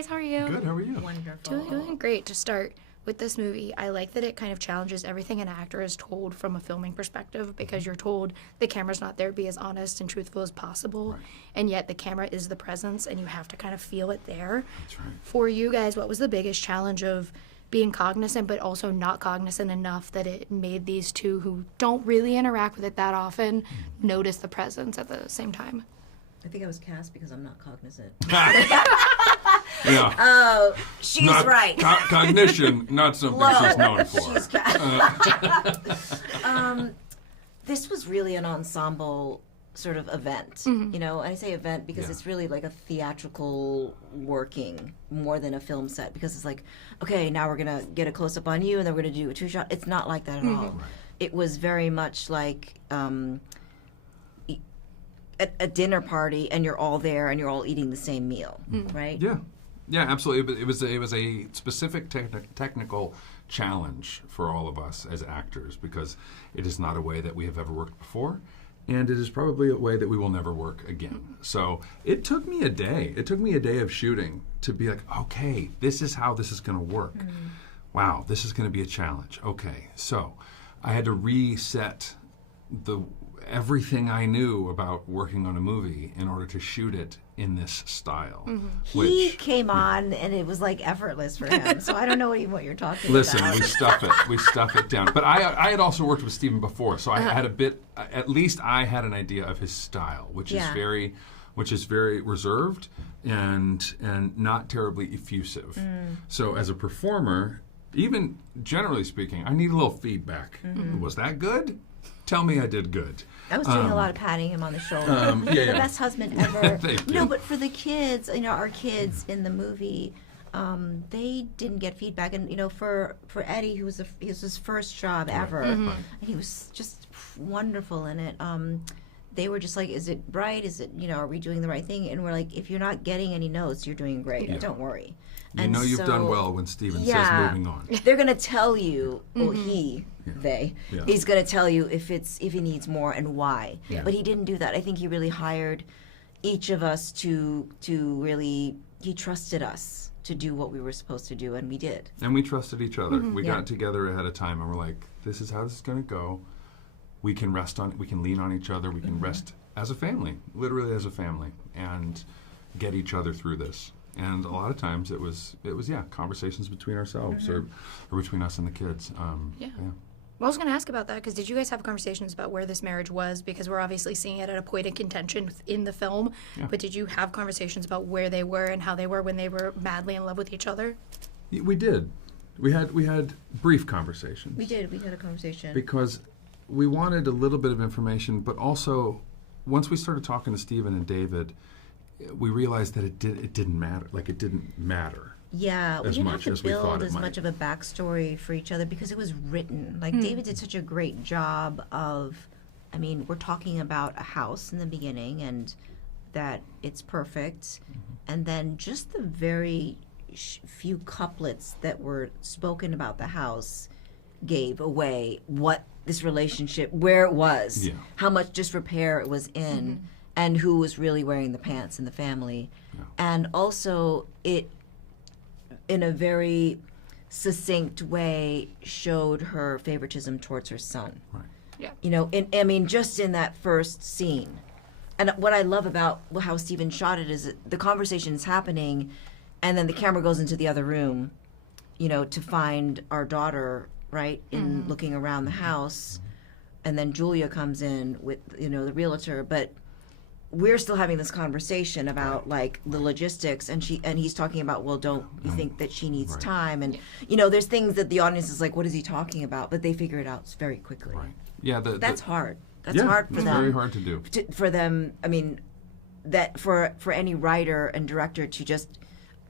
guys. How are you? Good. How are you? Wonderful. Doing great. To start with this movie, I like that it kind of challenges everything an actor is told from a filming perspective, because you're told the camera's not there to be as honest and truthful as possible, and yet the camera is the presence, and you have to kind of feel it there. That's right. For you guys, what was the biggest challenge of being cognizant but also not cognizant enough that it made these two who don't really interact with it that often notice the presence at the same time? I think I was cast because I'm not cognizant. Yeah. Oh, she's Not- right. Cognition, not something she's known for. She's this was really an ensemble sort of event. You know, I say event because it's really like a theatrical working more than a film set, because it's like, okay, now we're going to get a close-up on you and then we're going to do a two-shot. It's not like that at all. Right. It was very much like a dinner party, and you're all there and you're all eating the same meal, right? Yeah. Yeah, absolutely. But it was a specific technical challenge for all of us as actors, because it is not a way that we have ever worked before, and it is probably a way that we will never work again. So it took me a day. It took me a day of shooting to be like, okay, this is how this is going to work. Wow, this is going to be a challenge. Okay, so I had to reset everything I knew about working on a movie in order to shoot it in this style. He came on and it was like effortless for him. So I don't know even what you're talking Listen, about. we stuff it down. But I had also worked with Steven before, so I had a bit. At least I had an idea of his style, which is very reserved and not terribly effusive. So as a performer, even generally speaking, I need a little feedback. Was that good? Tell me I did good. I was doing a lot of patting him on the shoulder. Yeah. The best husband ever. Thank you. No, but for the kids, our kids in the movie, they didn't get feedback. And, for Eddie, it was his first job ever. And he was just wonderful in it. They were just like, is it right? Is it, are we doing the right thing? And we're like, if you're not getting any notes, you're doing great. Yeah. Don't worry. You know you've done well when Steven says moving on. They're going to tell you, they, Yeah. he's going to tell you if he needs more and why. Yeah. But he didn't do that. I think he really hired each of us to really, he trusted us to do what we were supposed to do, and we did. And we trusted each other. We got together ahead of time, and we're like, this is how this is going to go. We can lean on each other. We can rest as a family, literally as a family, and get each other through this. And a lot of times it was conversations between ourselves or between us and the kids. Well, I was going to ask about that, because did you guys have conversations about where this marriage was? Because we're obviously seeing it at a point of contention in the film. Yeah. But did you have conversations about where they were and how they were when they were madly in love with each other? We did. We had brief conversations. We did. We had a conversation. Because we wanted a little bit of information, but also once we started talking to Steven and David, we realized that it didn't matter. Like, it didn't matter. Yeah, we as didn't much have as to we thought build it as might. much of a backstory for each other because it was written. Like, David did such a great job of, we're talking about a house in the beginning and that it's perfect. And then just the very few couplets that were spoken about the house gave away what this relationship, where it was, how much disrepair it was in, and who was really wearing the pants in the family. Yeah. And also it, in a very succinct way, showed her favoritism towards her son. Right. Yeah. Just in that first scene. And what I love about how Steven shot it is that the conversation is happening, and then the camera goes into the other room, to find our daughter, right, in looking around the house. And then Julia comes in with, the realtor, but we're still having this conversation about like the logistics, and he's talking about, well, don't you think that she needs time? And there's things that the audience is like, what is he talking about? But they figure it out very quickly. Right. Yeah. That's hard. That's hard for it's them. very hard to do. For them, that for any writer and director to just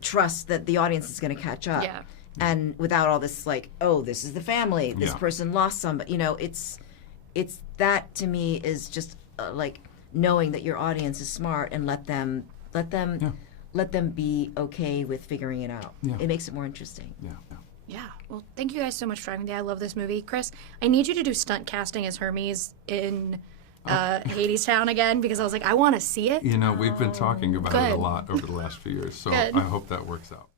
trust that the audience is going to catch up. Yeah. And without all this like, oh, this is the family. This Yeah. person lost somebody. It's that to me is just like knowing that your audience is smart and let them be okay with figuring it out. Yeah. It makes it more interesting. Yeah. Yeah. Well, thank you guys so much for having me. I love this movie. Chris, I need you to do stunt casting as Hermes in Hadestown again because I was like, I want to see it. You know, we've been talking about it a Good. lot over the last few years, so Good. I hope that works out.